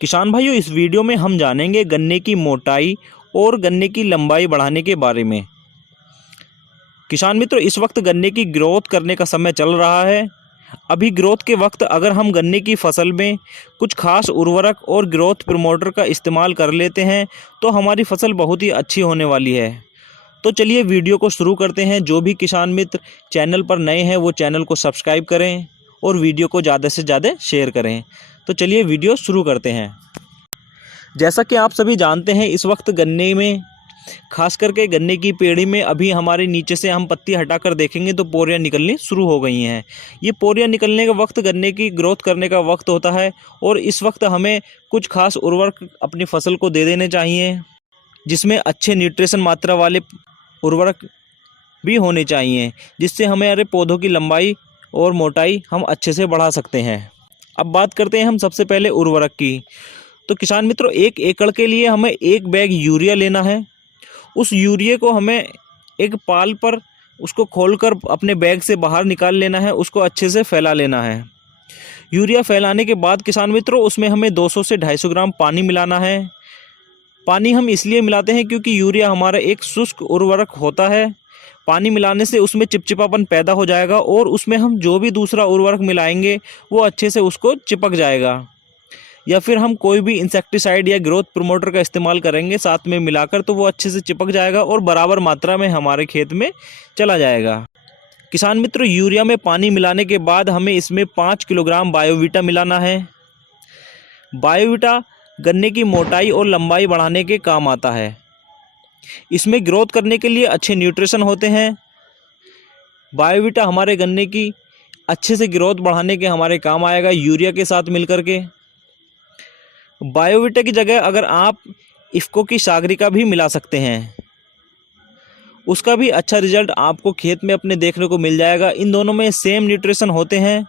किसान भाइयों, इस वीडियो में हम जानेंगे गन्ने की मोटाई और गन्ने की लंबाई बढ़ाने के बारे में। किसान मित्रों, इस वक्त गन्ने की ग्रोथ करने का समय चल रहा है। अभी ग्रोथ के वक्त अगर हम गन्ने की फसल में कुछ खास उर्वरक और ग्रोथ प्रमोटर का इस्तेमाल कर लेते हैं तो हमारी फसल बहुत ही अच्छी होने वाली है। तो चलिए वीडियो को शुरू करते हैं। जो भी किसान मित्र चैनल पर नए हैं वो चैनल को सब्सक्राइब करें और वीडियो को ज़्यादा से ज़्यादा शेयर करें। तो चलिए वीडियो शुरू करते हैं। जैसा कि आप सभी जानते हैं, इस वक्त गन्ने में खास करके गन्ने की पेड़ी में अभी हमारे नीचे से हम पत्ती हटाकर देखेंगे तो पोरियां निकलनी शुरू हो गई हैं। ये पोरियां निकलने का वक्त गन्ने की ग्रोथ करने का वक्त होता है और इस वक्त हमें कुछ खास उर्वरक अपनी फसल को दे देने चाहिए, जिसमें अच्छे न्यूट्रिशन मात्रा वाले उर्वरक भी होने चाहिए, जिससे हमारे पौधों की लंबाई और मोटाई हम अच्छे से बढ़ा सकते हैं। अब बात करते हैं हम सबसे पहले उर्वरक की। तो किसान मित्रों, 1 एकड़ के लिए हमें 1 बैग यूरिया लेना है। उस यूरिया को हमें एक पाल पर उसको खोलकर अपने बैग से बाहर निकाल लेना है, उसको अच्छे से फैला लेना है। यूरिया फैलाने के बाद किसान मित्रों, उसमें हमें 200 से 250 ग्राम पानी मिलाना है। पानी हम इसलिए मिलाते हैं क्योंकि यूरिया हमारा एक शुष्क उर्वरक होता है। पानी मिलाने से उसमें चिपचिपापन पैदा हो जाएगा और उसमें हम जो भी दूसरा उर्वरक मिलाएंगे वो अच्छे से उसको चिपक जाएगा। या फिर हम कोई भी इंसेक्टिसाइड या ग्रोथ प्रमोटर का इस्तेमाल करेंगे साथ में मिलाकर तो वो अच्छे से चिपक जाएगा और बराबर मात्रा में हमारे खेत में चला जाएगा। किसान मित्रों, यूरिया में पानी मिलाने के बाद हमें इसमें 5 किलोग्राम बायोवीटा मिलाना है। बायोवीटा गन्ने की मोटाई और लंबाई बढ़ाने के काम आता है। इसमें ग्रोथ करने के लिए अच्छे न्यूट्रिशन होते हैं। बायोवीटा हमारे गन्ने की अच्छे से ग्रोथ बढ़ाने के हमारे काम आएगा यूरिया के साथ मिलकर के। बायोवीटा की जगह अगर आप इफ़को की सागरिका भी मिला सकते हैं, उसका भी अच्छा रिजल्ट आपको खेत में अपने देखने को मिल जाएगा। इन दोनों में सेम न्यूट्रिशन होते हैं,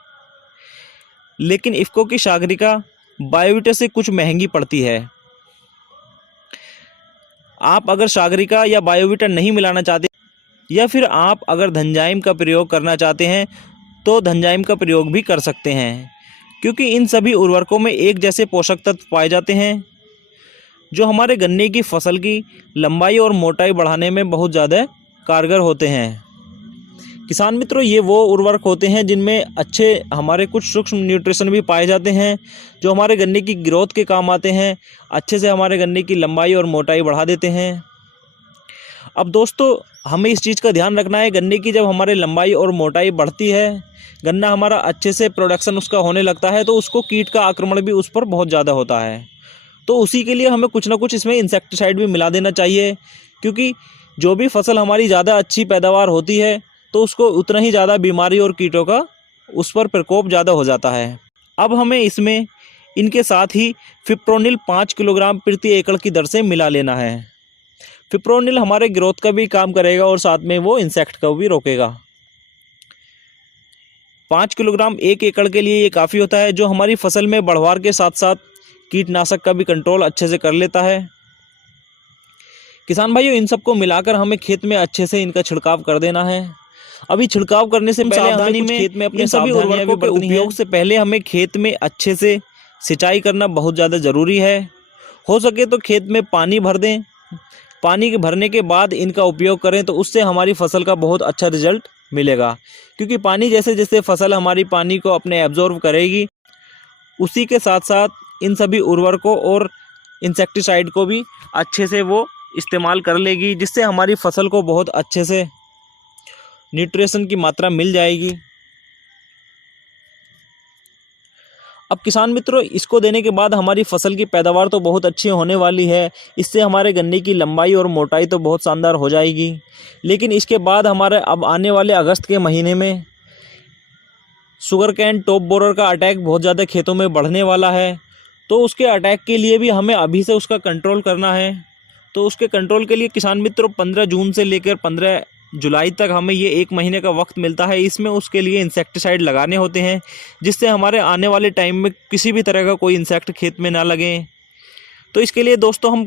लेकिन इफ़को की सागरिका बायोवीटा से कुछ महंगी पड़ती है। आप अगर सागरिका या बायोवीटा नहीं मिलाना चाहते या फिर आप अगर धनजाइम का प्रयोग करना चाहते हैं तो धनजाइम का प्रयोग भी कर सकते हैं, क्योंकि इन सभी उर्वरकों में एक जैसे पोषक तत्व पाए जाते हैं जो हमारे गन्ने की फसल की लंबाई और मोटाई बढ़ाने में बहुत ज़्यादा कारगर होते हैं। किसान मित्रों, ये वो उर्वरक होते हैं जिनमें अच्छे हमारे कुछ सूक्ष्म न्यूट्रिशन भी पाए जाते हैं जो हमारे गन्ने की ग्रोथ के काम आते हैं, अच्छे से हमारे गन्ने की लंबाई और मोटाई बढ़ा देते हैं। अब दोस्तों, हमें इस चीज़ का ध्यान रखना है, गन्ने की जब हमारे लंबाई और मोटाई बढ़ती है, गन्ना हमारा अच्छे से प्रोडक्शन उसका होने लगता है, तो उसको कीट का आक्रमण भी उस पर बहुत ज़्यादा होता है। तो उसी के लिए हमें कुछ ना कुछ इसमें इंसेक्टिसाइड भी मिला देना चाहिए, क्योंकि जो भी फसल हमारी ज़्यादा अच्छी पैदावार होती है तो उसको उतना ही ज़्यादा बीमारी और कीटों का उस पर प्रकोप ज़्यादा हो जाता है। अब हमें इसमें इनके साथ ही फिप्रोनिल 5 किलोग्राम प्रति एकड़ की दर से मिला लेना है। फिप्रोनिल हमारे ग्रोथ का भी काम करेगा और साथ में वो इंसेक्ट को भी रोकेगा। 5 किलोग्राम 1 एकड़ के लिए ये काफ़ी होता है, जो हमारी फसल में बढ़वार के साथ साथ कीटनाशक का भी कंट्रोल अच्छे से कर लेता है। किसान भाइयों, इन सबको मिलाकर हमें खेत में अच्छे से इनका छिड़काव कर देना है। अभी छिड़काव करने से पहले सावधानी में खेत में अपने सभी उर्वरकों के उपयोग से पहले हमें खेत में अच्छे से सिंचाई करना बहुत ज़्यादा ज़रूरी है। हो सके तो खेत में पानी भर दें। पानी के भरने के बाद इनका उपयोग करें तो उससे हमारी फसल का बहुत अच्छा रिजल्ट मिलेगा, क्योंकि पानी जैसे जैसे फसल हमारी पानी को अपने एब्जॉर्व करेगी, उसी के साथ साथ इन सभी उर्वरकों और इंसेक्टिसाइड को भी अच्छे से वो इस्तेमाल कर लेगी, जिससे हमारी फसल को बहुत अच्छे से न्यूट्रिशन की मात्रा मिल जाएगी। अब किसान मित्रों, इसको देने के बाद हमारी फसल की पैदावार तो बहुत अच्छी होने वाली है। इससे हमारे गन्ने की लंबाई और मोटाई तो बहुत शानदार हो जाएगी। लेकिन इसके बाद हमारे अब आने वाले अगस्त के महीने में शुगर कैन टॉप बोरर का अटैक बहुत ज़्यादा खेतों में बढ़ने वाला है। तो उसके अटैक के लिए भी हमें अभी से उसका कंट्रोल करना है। तो उसके कंट्रोल के लिए किसान मित्रों, 15 जून से लेकर 15 जुलाई तक हमें ये 1 महीने का वक्त मिलता है। इसमें उसके लिए इंसेक्टिसाइड लगाने होते हैं, जिससे हमारे आने वाले टाइम में किसी भी तरह का कोई इंसेक्ट खेत में ना लगे। तो इसके लिए दोस्तों हम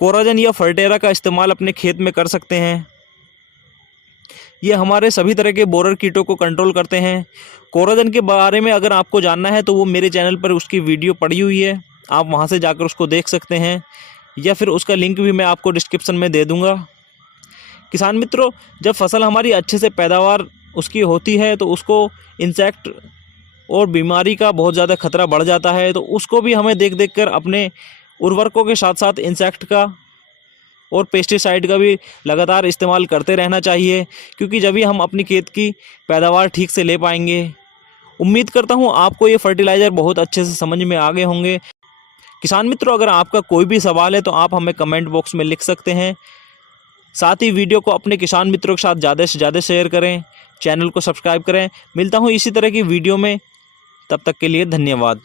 कोराजन या फर्टेरा का इस्तेमाल अपने खेत में कर सकते हैं। ये हमारे सभी तरह के बोरर कीटों को कंट्रोल करते हैं। कोराजन के बारे में अगर आपको जानना है तो वो मेरे चैनल पर उसकी वीडियो पड़ी हुई है, आप वहां से जाकर उसको देख सकते हैं, या फिर उसका लिंक भी मैं आपको डिस्क्रिप्शन में दे दूंगा। किसान मित्रों, जब फसल हमारी अच्छे से पैदावार उसकी होती है तो उसको इंसेक्ट और बीमारी का बहुत ज़्यादा खतरा बढ़ जाता है, तो उसको भी हमें देख देख कर अपने उर्वरकों के साथ साथ इंसेक्ट का और पेस्टिसाइड का भी लगातार इस्तेमाल करते रहना चाहिए, क्योंकि जब ही हम अपनी खेत की पैदावार ठीक से ले पाएंगे। उम्मीद करता हूँ आपको ये फर्टिलाइज़र बहुत अच्छे से समझ में आ गए होंगे। किसान मित्रों, अगर आपका कोई भी सवाल है तो आप हमें कमेंट बॉक्स में लिख सकते हैं। साथ ही वीडियो को अपने किसान मित्रों के साथ ज़्यादा से ज़्यादा शेयर करें, चैनल को सब्सक्राइब करें। मिलता हूँ इसी तरह की वीडियो में, तब तक के लिए धन्यवाद।